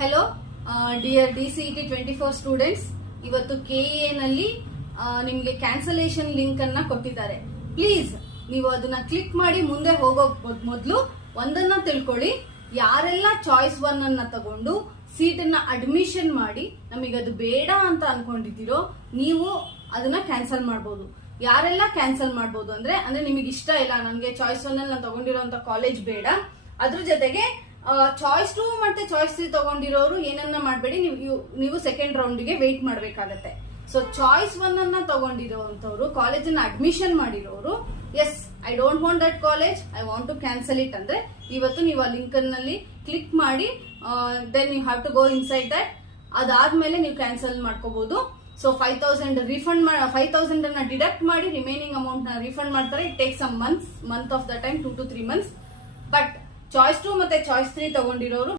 Hello dear DCET 24 students, ಇವತ್ತು KEA ನಲ್ಲಿ ನಿಮ್ಗೆ ಕ್ಯಾನ್ಸಲೇಷನ್ ಲಿಂಕ್ ಅನ್ನ ಕೊಟ್ಟಿದ್ದಾರೆ. ಪ್ಲೀಸ್ ನೀವು ಅದನ್ನ ಕ್ಲಿಕ್ ಮಾಡಿ ಮುಂದೆ ಹೋಗೋ ಮೊದಲು ಒಂದನ್ನ ತಿಳ್ಕೊಳ್ಳಿ. ಯಾರೆಲ್ಲ ಚಾಯ್ಸ್ 1 ಅನ್ನ ತಗೊಂಡು ಸೀಟ್ ಅನ್ನ ಅಡ್ಮಿಷನ್ ಮಾಡಿ ನಮಗದು ಬೇಡ ಅಂತ ಅನ್ಕೊಂಡಿದ್ದೀರೋ ನೀವು ಅದನ್ನ ಕ್ಯಾನ್ಸಲ್ ಮಾಡಬಹುದು. ಯಾರೆಲ್ಲ ಕ್ಯಾನ್ಸಲ್ ಮಾಡಬಹುದು ಅಂದ್ರೆ ನಿಮಗೆ ಇಷ್ಟ ಇಲ್ಲ, ನನಗೆ ಚಾಯ್ಸ್ 1 ಅಲ್ಲಿ ನಾನು ತಗೊಂಡಿರೋಂತ ಕಾಲೇಜ್ ಬೇಡ, ಅದ್ರ ಜೊತೆಗೆ ಚಾಯ್ಸ್ 2 ಮತ್ತೆ ಚಾಯ್ಸ್ 3 ತಗೊಂಡಿರೋರು ಏನನ್ನ ಮಾಡಬೇಡಿ, ನೀವು ಸೆಕೆಂಡ್ ರೌಂಡ್ ಗೆ ವೇಟ್ ಮಾಡಬೇಕಾಗತ್ತೆ. ಸೊ ಚಾಯ್ಸ್ 1 ಅನ್ನ ತಗೊಂಡಿರೋಂಥವ್ರು ಕಾಲೇಜನ್ನ ಅಡ್ಮಿಷನ್ ಮಾಡಿರೋರು, yes I don't want that college, I want to cancel it ಅಂದ್ರೆ ಇವತ್ತು ನೀವು ಆ ಲಿಂಕ್ ನಲ್ಲಿ ಕ್ಲಿಕ್ ಮಾಡಿ then you have to go inside that. ಅದಾದ್ಮೇಲೆ ನೀವು ಕ್ಯಾನ್ಸಲ್ ಮಾಡ್ಕೋಬಹುದು. ಸೊ 5,000 ರಿಫಂಡ್ 5,000 ಅನ್ನ ಡಿಡಕ್ಟ್ ಮಾಡಿ ರಿಮೈನಿಂಗ್ ಅಮೌಂಟ್ ನ ರಿಫಂಡ್ ಮಾಡ್ತಾರೆ. It takes a month of the time, 2 to 3 months. But choice 2 ಮತ್ತೆ ಚಾಯ್ಸ್ 3 ತಗೊಂಡಿರೋರು